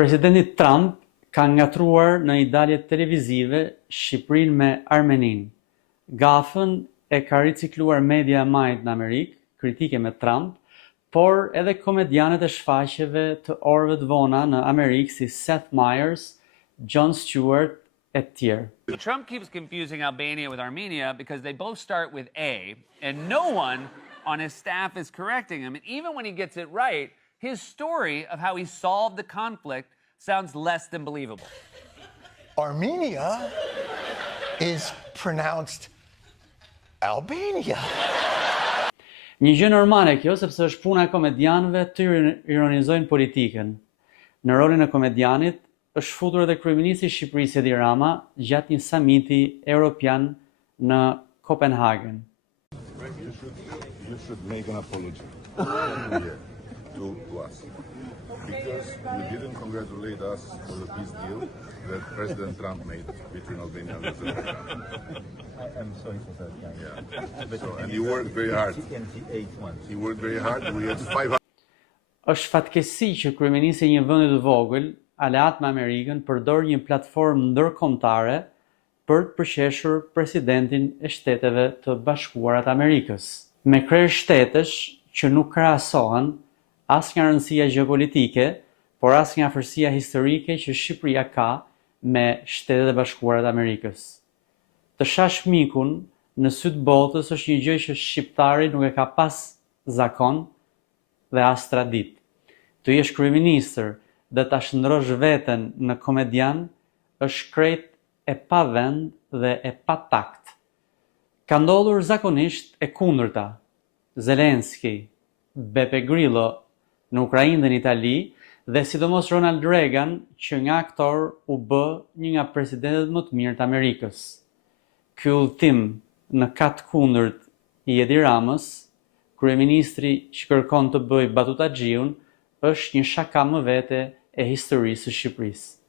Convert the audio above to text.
Presidenti Trump ka ngatruar në një dalje televizive Shqipërinë me Armeninë. Gafën e ka ricikluar media e majt në Amerikë, kritike me Trump, por edhe komedianët e shfaqjeve të orëve të vona në Amerikë si Seth Meyers, Jon Stewart e tjerë. Trump keeps confusing Albania with Armenia because they both start with A, and no one on his staff is correcting him. And even when he gets it right, his story of how he solved the conflict sounds less than believable. Armenia is pronounced Albania. Një gjë normale kjo, sepse është puna e komedianëve të ironizojnë politikën. Në rolin e komedianit është futur edhe kryeministri i Shqipërisë Edi Rama gjatë një samiti evropian në Copenhagen. You should make an apology to us because you didn't congratulate us for the peace deal that President Trump made between Albania and Azerbaijan. I'm sorry for that. Yeah. So, and you worked very hard. You worked very hard. We had 500. Është fatkeqësi që kryeministri i një vendi të vogël, aleat me Amerikën, përdor një platformë ndërkombëtare për të përqeshur presidentin e Shteteve të Bashkuara të Amerikës. Me krerë shtetësh që nuk krahasohen as nga rëndësia gjeopolitike, por as nga afërsia historike që Shqipëria ka me Shtetet e Bashkuara të Amerikës. Të shash mikun në sy të botës është një gjë që shqiptari nuk e ka pas zakon dhe as tradit. Të jesh kryeministër dhe ta shndrosh veten në komedian është krejt e pa vend dhe e pa takt. Ka ndodhur zakonisht e kundërta. Zelenski, Beppe Grillo në Ukrainë dhe në Itali dhe sidomos Ronald Reagan që nga aktor u bë një nga presidentët më të mirë të Amerikës. Ky udhtim në kat kundërt i Edi Ramës, kryeministri që kërkon të bëjë batutaxhiun, është një shaka më vete e historisë së Shqipërisë.